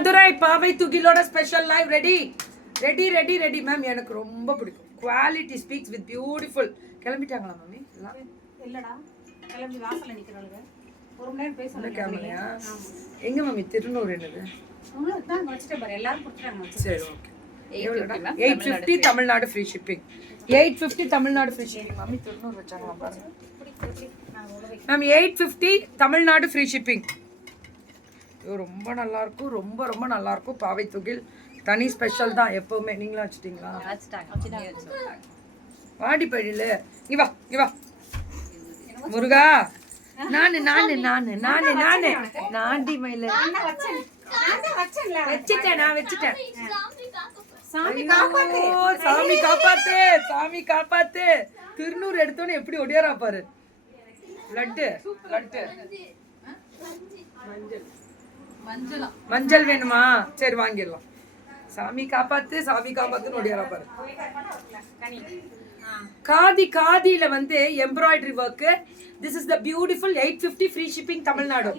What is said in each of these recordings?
Madurai Paavai துகிலோட special live ready ready ready ready ma'am எனக்கு ரொம்ப பிடிக்கும். குவாலிட்டி ஸ்பீக்ஸ் வித் பியூட்டிஃபுல் கிளம்பிட்டாங்களா மம்மி? இல்லடா. கிளம்பி வாசல்ல நிக்கிறாளுங்க. ஒரு மணி நேரம் பேச இந்த கேமரையா எங்க மம்மி? திருநூறு என்னது? சரி okay eight fifty Tamil Nadu free shipping eight fifty Tamil Nadu free shipping mummy திருநூறு வச்சாங்களா ma'am eight fifty Tamil Nadu free shipping ஐயோ ரொம்ப நல்லா இருக்கும் ரொம்ப ரொம்ப நல்லா இருக்கும் பாவை துகில் தனி ஸ்பெஷல் தான் எப்பவுமே. நீங்களும் வச்சுட்டீங்களா? வாடி பழியில. நீ வா நீ வா. முருகா நானு நானு நானு நானு நானு. நாண்டி மயில. நான் வச்சேன் நான் தான் வச்சேன்ல வச்சுட்டேன். நான் வச்சுட்டேன் சாமி சாமி காப்பாத்து சாமி காப்பாத்து. திருநூறு எடுத்தோன்னு எப்படி ஒடியாரா பாரு. லட்டு லட்டு. மஞ்சள். மஞ்சள். வேணுமா? சரி வாங்கிடலாம். சாமி காப்பாத்து சாமி காப்பாத்துன்னு ஒடியாரா பாரு. காதி காதியில வந்து embroidery work this is the beautiful eight fifty free shipping Tamil Nadu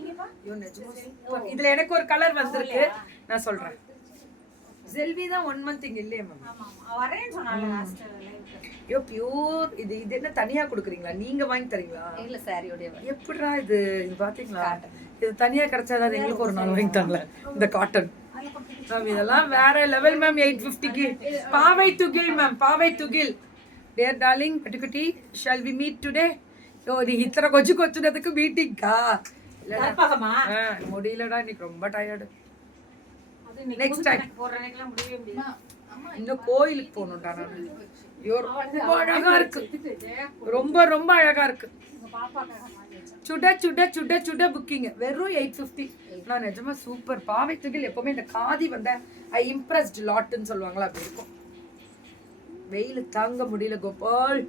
இதுல எனக்கு ஒரு கலர் வந்திருக்கு. நான் சொல்றேன். செல்வி தான் ஒன் மந்த் இங்க இல்லையே மேம் வரேன்னு சொன்னால லாஸ்ட் ஐயோ பியூர் இது இது என்ன தனியா கொடுக்குறீங்களா? நீங்க வாங்கி தரீங்களா? இல்ல சாரியோட எப்படிடா இது? இது பாத்தீங்களா? இது தனியா கிடைச்சாதான் எங்களுக்கு ஒரு நாள் வாங்கி தாங்களே இந்த காட்டன் மேம் இதெல்லாம் வேற லெவல் மேம் எயிட் ஃபிஃப்டிக்கு பாவை Thugil ma'am Paavai Thugil. Dear darling Pattukkutti shawl we meet today ஓ நீ இத்தனை கொச்சு கொச்சுனதுக்கு மீட்டிங்கா முடியலடா இன்னைக்கு ரொம்ப டயர்டு முடியவே முடியாது. இன்னும் கோயிலுக்கு போகணும்டா நான். ஐயோ ரொம்ப அழகா இருக்கு. ரொம்ப ரொம்ப அழகா இருக்கு. சுட சுட சுட சுட புக்கிங் வெறும் எயிட் ஃபிஃப்டி நான் நிஜமா சூப்பர் பாவை துகில் எப்பவுமே இந்த காதி வந்த ஐ இம்ப்ரெஸ்ட் லாட்டுன்னு சொல்லுவாங்களா அப்படி இருக்கும். வெயில் தாங்க முடியல கோபால்.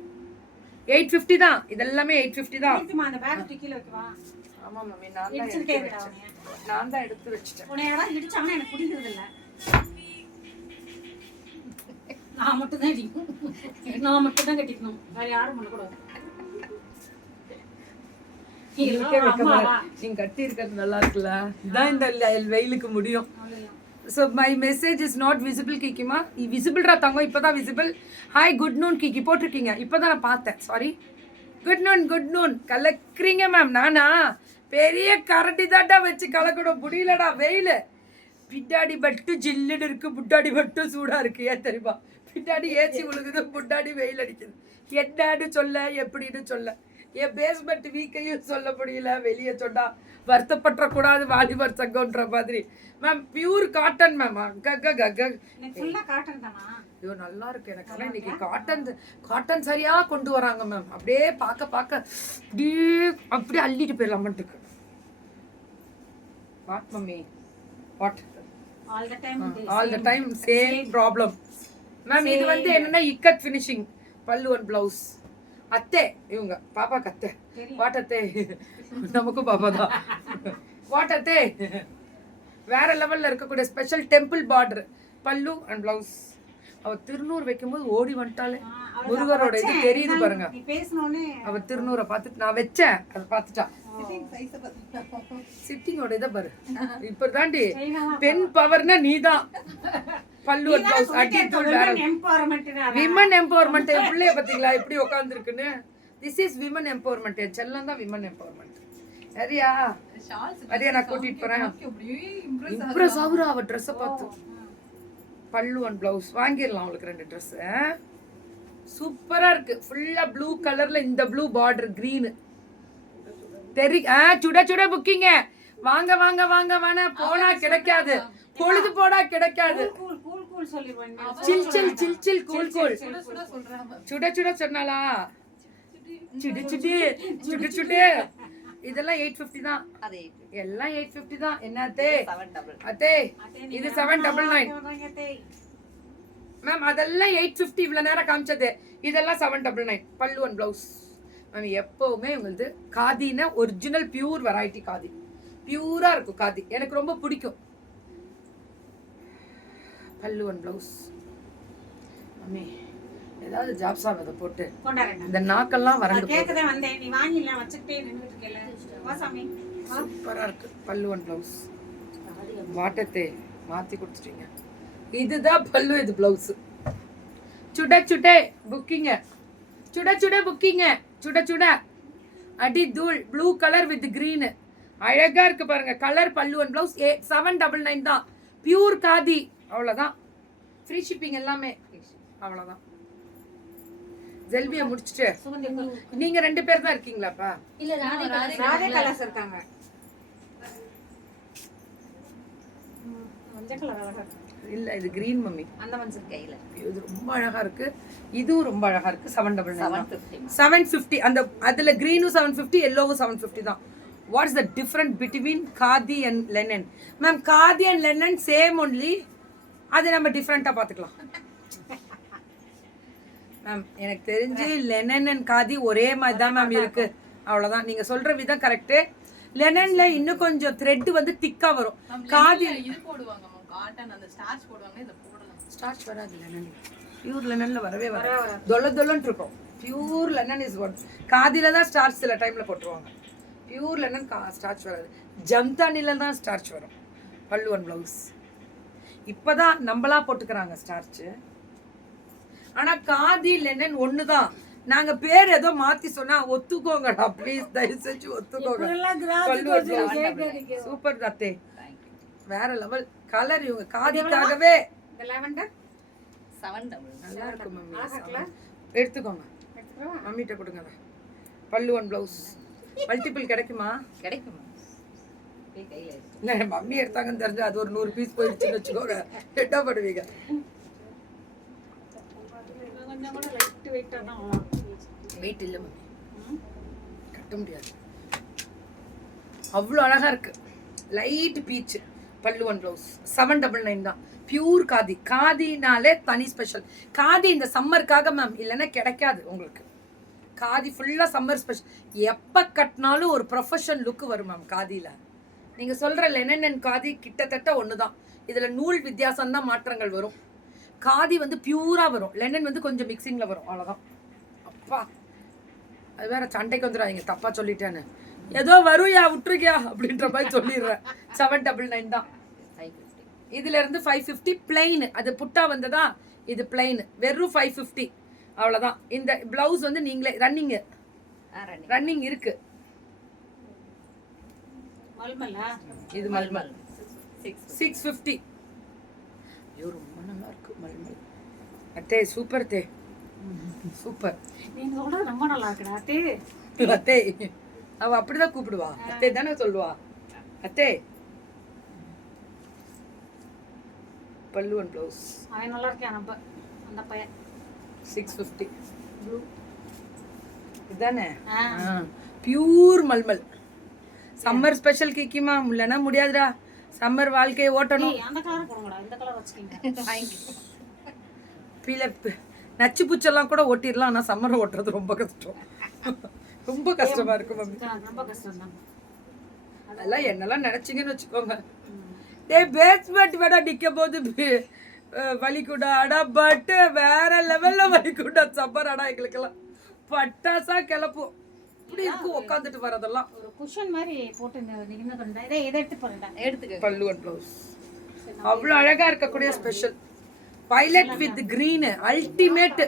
எயிட் ஃபிஃப்டி தான். இதெல்லாமே எயிட் ஃபிஃப்டி தான். எடுத்துமா அந்த பேக் தூக்கில வைக்கவா? ஆமா மம்மி நான் தான் எடுத்து வச்சேன். நான் தான் எடுத்து வச்சிட்டேன். உன்னை யாராவது இடிச்சாங்கன்னா எனக்கு பிடிக்கிறது இல்ல. நான் மட்டும் தான் அடிக்கணும் நான் மட்டும் தான் கட்டிக்கணும். வேற யாரும் பண்ணக்கூடாது? நீங்க கட்டி இருக்கிறது நல்லா இருக்குல்ல. இதான் இந்த வெயிலுக்கு முடியும். So my message is not visible கிக்கிமா விசிபிள்ரா தங்கம் இப்போ தான் விசிபிள் ஹாய் குட் நூன் கிக்கி போட்டிருக்கீங்க. இப்போ தான் நான் பார்த்தேன். Sorry good noon good noon கலக்குறீங்க ma'am நானா? பெரிய கரண்டி தாட்டா வச்சு கலக்கணும். முடியலடா வெயில். பின்னாடி பட்டு ஜில்லுன்னு இருக்கு முட்டாடி மட்டும் சூடாக இருக்கு. ஏன் தெரியுமா? பின்னாடி ஏசி விழுகுது புட்டாடி வெயில் அடிக்குது. என்னன்னு சொல்ல எப்படின்னு சொல்ல. என் பேஸ்மெண்ட் வீக்கையும் சொல்ல முடியல. வெளியே சொன்னா வருத்தப்பட்ட கூடாது வாலிபர் சங்கம்ன்ற மாதிரி. மேம் பியூர் காட்டன் மேம் கக்க தானா? ஐயோ நல்லா இருக்கு. எனக்கு இன்னைக்கு காட்டன் காட்டன் சரியா கொண்டு வராங்க மேம் அப்படியே பார்க்க பார்க்க அப்படியே அப்படியே அள்ளிட்டு போயிடலாமன்ட்டு இருக்கு what mummy what all the time all the time same problem ma'am இது வந்து என்னன்னா ikat finishing pallu and blouse அத்தை இவங்க பாப்பாக்கு அத்தை. வாட் அத்தை. நமக்கும் பாப்பா தான். வாட் அத்தை. வேற லெவல்ல இருக்கக்கூடிய special temple border pallu and blouse அவ திருநூறு வைக்கும்போது ஓடி வந்துட்டாலே முருகரோட இது தெரியுது பாருங்க. அவ திருநூறை பார்த்துட்டு நான் வச்சேன். அதை பார்த்துட்டா. சிட்டிங்கோட இதை பாரு. இப்பதாண்டி பெண் பவர்னா நீதான். பல்லு அண்ட் பிளவுஸ் அடி தூள் வேற. எம்பவர்மெண்ட் விமன் எம்பவர்மெண்ட் என் பிள்ளைய பாத்தீங்களா எப்படி உட்காந்துருக்குன்னு திஸ் இஸ் விமன் எம்பவர்மெண்ட் என் செல்லம் தான் விமன் எம்பவர்மெண்ட் சரியா? சரியா நான் கூட்டிட்டு போறேன். இம்ப்ரெஸ் ஆகுறா அவ ட்ரெஸ்ஸை பார்த்து. பல்லு அண்ட் பிளவுஸ் வாங்கிடலாம் அவளுக்கு ரெண்டு ட்ரெஸ் சூப்பரா இருக்கு. ஃபுல்லா ப்ளூ கலர்ல இந்த ப்ளூ பார்டர் green. தெரி ஆ சுட சுட புக்கிங்க வாங்க வாங்க வாங்க வாங்க. போனா கிடைக்காது. பொழுது போனா கிடைக்காது. கூல் கூல் கூல் சொல்லிடுவேன் சில் சில் சில் சில் கூல் கூல் சுட சுட சொன்னாலா சுடு சுடு சுடு சுடு இதெல்லாம் எயிட் ஃபிஃப்டி தான். எல்லாம் எயிட் ஃபிஃப்டி தான். என்ன அத்தே? அத்தே இது செவன் டபுள் நைன் மேம் அதெல்லாம் எயிட் ஃபிஃப்டி இவ்வளோ நேரம் காமிச்சது. இதெல்லாம் seven double nine pallu and blouse எப்போவுமே உங்களுது காதினா ஒரிஜினல் பியூர் வெரைட்டி காதி. பியூராக இருக்கும் காதி. எனக்கு ரொம்ப பிடிக்கும். பல்லு அண்ட் ப்ளவுஸ் மம்மி ஏதாவது ஜாப்ஸா அதை போட்டு இந்த நாக்கெல்லாம் வறண்டு கேட்கதான் வந்தேன். நீ வாங்கிடலாம் வச்சுக்கிட்டே நின்றுட்டு இருக்கல. சூப்பராக இருக்கு. பல்லு அண்ட் ப்ளவுஸ் வாட்டத்தே மாற்றி கொடுத்துட்டீங்க இதுதான் பல்லு இது ப்ளவுஸு சுட சுடே புக்கிங்க சுட சுட புக்கிங்க சுட சுட. அடி தூள் ப்ளூ கலர் வித் green. அழகா இருக்கு பாருங்க. கலர் பல்லு ஒன் ப்ளவுஸ் ஏ செவன் டபுள் நைன் தான். பியூர் காதி அவ்வளோதான் ஃப்ரீ ஷிப்பிங் எல்லாமே. அவ்வளோதான் ஜெல்பியை முடிச்சுட்டு. நீங்க ரெண்டு பேர் தான் இருக்கீங்களாப்பா? இல்ல இருக்காங்க. மஞ்சள் கலர் அழகா இருக்கு. இல்ல இது கிரீன் மம்மி அந்த மனுஷன் கையில. இது ரொம்ப அழகா இருக்கு. இதுவும் ரொம்ப அழகா இருக்கு. Seven double nine seven fifty அந்த அதுல கிரீனும் செவன் ஃபிஃப்டி எல்லோவும் செவன் ஃபிஃப்டி தான். What's the different between khadi and linen ma'am khadi and linen same only அது நம்ம டிஃப்ரெண்ட்டாக பார்த்துக்கலாம். மேம் எனக்கு தெரிஞ்சு லெனன் அண்ட் காதி ஒரே மாதிரி தான் மேம் இருக்கு. அவ்வளோதான் நீங்க சொல்ற விதம் கரெக்டு லெனன்ல இன்னும் கொஞ்சம் த்ரெட் வந்து திக்கா வரும். காதி இது போடுவாங்க காட்டன் அந்த ஸ்டார்ச் போடுவாங்க இதை போடலாம் ஸ்டார்ச் வராது லெனன் பியூர் லெனன்ல வரவே வராது. தொல்ல தொல்லன்னு இருக்கும். பியூர் லெனன் இஸ் ஒன் காதில தான் ஸ்டார்ச் சில டைம்ல போட்டுருவாங்க. பியூர் லெனன் கா ஸ்டார்ச் வராது. ஜம்தானில தான் ஸ்டார்ச் வரும். பல்லு ஒன் ப்ளவுஸ் இப்போதான் நம்மளா போட்டுக்கிறாங்க ஸ்டார்ச் ஆனா காதி லெனன் ஒன்று தான் நாங்க பேர் ஏதோ மாத்தி சொன்னா ஒத்துக்கோங்கடா. ப்ளீஸ் தயவு செஞ்சு ஒத்துக்கோங்க. சூப்பர் தத்தே வேற லெவல் கலர் இவங்க காதிக்காகவே இந்த லாவெண்டர்? Seven double. நல்லா இருக்கும் மம்மி? எடுத்துக்கோங்க. மம்மிட்ட கொடுங்க. பல்லு ஒன் ப்ளவுஸ் மல்டிபிள் கிடைக்குமா? கிடைக்கும். இல்லை மம்மி எடுத்தாங்கன்னு தெரிஞ்சு அது ஒரு நூறு பீஸ் போயிடுச்சுன்னு வச்சுக்கோங்க. என்ன பண்ணுவீங்க. வெயிட் இல்லை மம்மி. கட்ட முடியாது. அவ்வளோ அழகா இருக்கு. Light peach pallu one blouse seven double nine தான். பியூர் காதி. காதினாலே தனி ஸ்பெஷல் காதி இந்த சம்மருக்காக மேம் இல்லைன்னா கிடைக்காது உங்களுக்கு. காதி ஃபுல்லாக சம்மர் ஸ்பெஷல் எப்போ கட்டினாலும் ஒரு ப்ரொஃபஷன் லுக்கு வரும் மேம் காதியில். நீங்கள் சொல்கிற லெனன் அண்ட் காதி கிட்டத்தட்ட ஒன்று தான் இதில் நூல் வித்தியாசம் தான் மாற்றங்கள் வரும். காதி வந்து பியூராக வரும். லெனன் வந்து கொஞ்சம் மிக்சிங்கில் வரும். அவ்வளோதான் அப்பா. அது வேற சண்டைக்கு வந்துடாதீங்க. தப்பா சொல்லிட்டேன்னு. ஏதோ வருயா விட்டுருக்கியா அப்படின்ற மாதிரி சொல்லிடுறேன். செவன் டபுள் நைன் தான். இதுல இருந்து ஃபைவ் ஃபிஃப்டி பிளைன் அது புட்டா வந்ததா? இது பிளைன் வெறும் ஃபைவ் ஃபிஃப்டி அவ்வளோதான் இந்த பிளவுஸ் வந்து நீங்களே ரன்னிங்கு ரன்னிங் இருக்கு. மல்மலா இது மல்மல். சிக்ஸ் சிக்ஸ் ஃபிஃப்டி ஐயோ ரொம்ப நல்லா இருக்கு மல்மல். அத்தே சூப்பர் தே. சூப்பர் நீங்க சொல்றது ரொம்ப நல்லா இருக்குடா அத்தே. அத்தே. அவ அப்படிதான் கூப்பிடுவா. அத்தே தானே சொல்லுவா. அத்தே. பல்லு ஒன் ப்ளவுஸ் அவன் நல்லா இருக்கான் நம்ம அந்த பையன். சிக்ஸ் ஃபிஃப்டி ஆ. பியூர் மல்மல். சம்மர் ஸ்பெஷல் கிக்கிமா இல்லைன்னா முடியாதுடா. சம்மர் வாழ்க்கையை ஓட்டணும். அந்த கலர் போடுங்கடா. இந்த கலர் வச்சுக்கோங்க. பில நச்சு பூச்செல்லாம் கூட ஓட்டிடலாம் ஆனால் சம்மர் ஓட்டுறது ரொம்ப கஷ்டம். ரொம்ப கஷ்டமா இருக்கு மம்மி. ரொம்ப கஷ்டம் தான் அதெல்லாம் என்னெல்லாம் நினைச்சீங்கன்னு வச்சுக்கோங்க. டேய் பேஸ்மெண்ட் வேடா நிக்க போது வலிக்குடா அடா பட்டு வேற லெவல்ல வலிக்குடா சப்பர் அடா எங்களுக்கெல்லாம். பட்டாசா கிளப்பும். இப்படி இருக்கும் உட்காந்துட்டு வரதெல்லாம் ஒரு குஷன் மாதிரி போட்டு இதை இதை எடுத்து போறேன்டா எடுத்துக்க. பல்லு அண்ட் ப்ளவுஸ் அவ்வளோ அழகா இருக்கக்கூடிய special pilot with green ultimate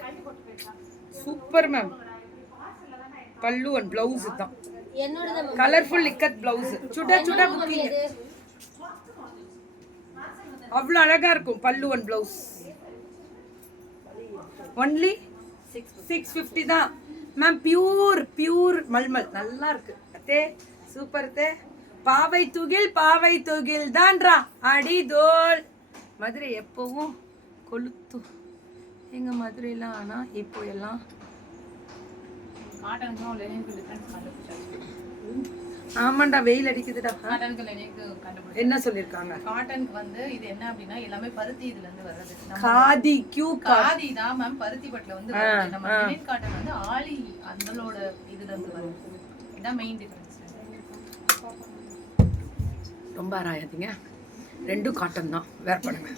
super ma'am pallu and blouse தான். கலர்ஃபுல் இக்கத் பிளவுஸ் சுட சுட புக்கிங் அவ்வளோ அழகா இருக்கும் pallu and blouse only six fifty தான். மேம் பியூர் பியூர் மல்மல் நல்லா இருக்கு. அத்தே சூப்பர் தே பாவை துகில் பாவை துகில் தான்ரா அடி தோல். மதுரை எப்பவும் கொளுத்து எங்க மதுரைலாம் ஆனா இப்போ எல்லாம் காட்டனுக்கும் லெனினுக்கும் டிஃபரன்ஸ் கண்டுபிடிச்சாச்சு. ஆமாண்டா வெயில் அடிக்குதுடா. காட்டனுக்கு லெனினுக்கு கண்டுபிடிச்சாச்சு. என்ன சொல்லிருக்காங்க? காட்டனுக்கு வந்து இது என்ன அப்படின்னா எல்லாமே பருத்தி இதுல இருந்து வர்றது. காதி கியூ காதி தான் மேம் பருத்தி பட்டுல வந்து. நம்ம லெனின் காட்டன் வந்து ஆளி அந்தளோட இதுல இருந்து வருது இதான் மெயின் டிஃபரன்ஸ் ரொம்ப ஆராயாதீங்க ரெண்டும் காட்டன் தான். வேர் பண்ணுங்க.